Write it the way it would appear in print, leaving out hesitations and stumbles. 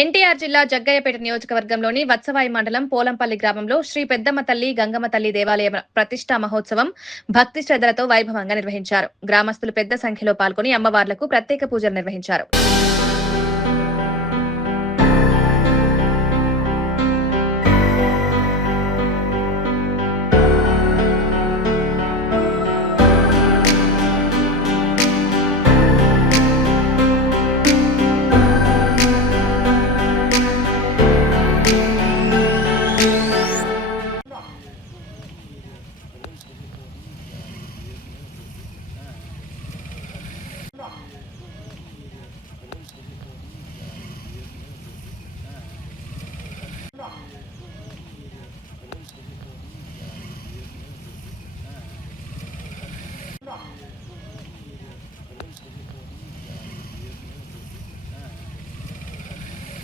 ఎన్టీఆర్ జిల్లా జగ్గయ్యపేట నియోజకవర్గంలోని వత్సవాయి మండలం పోలంపల్లి గ్రామంలో శ్రీ పెద్దమ్మ తల్లి గంగమ్మ తల్లి దేవాలయ ప్రతిష్టా మహోత్సవం భక్తి శ్రద్ధలతో వైభవంగా నిర్వహించారు. గ్రామస్తులు పెద్ద సంఖ్యలో పాల్గొని అమ్మవార్లకు ప్రత్యేక పూజలు నిర్వహించారు.